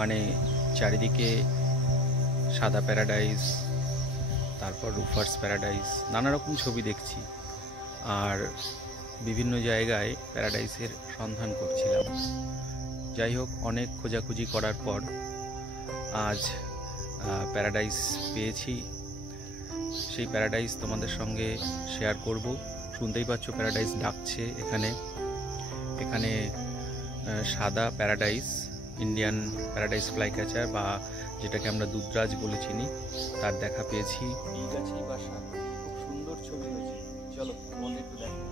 মানে চারিদিকে সাদা প্যারাডাইস, তারপর রুফার্স প্যারাডাইস, নানা রকম ছবি দেখছি। আর বিভিন্ন জায়গায় প্যারাডাইসের সন্ধান করছিলাম। যাই হোক, অনেক খোঁজাখুঁজি করার পর আজ প্যারাডাইস পেয়েছি। সেই প্যারাডাইস তোমাদের সঙ্গে শেয়ার করব। শুনতেই পাচ্ছ প্যারাডাইস ডাকছে। এখানে সাদা paradise, Indian paradise fly catcher বা যেটাকে আমরা দুধরাজ বলে চিনি, তার দেখা পেয়েছি। এই গাছেই বাসা, খুব সুন্দর ছবি হয়েছে। চলো তোমাদের একটু দেখো।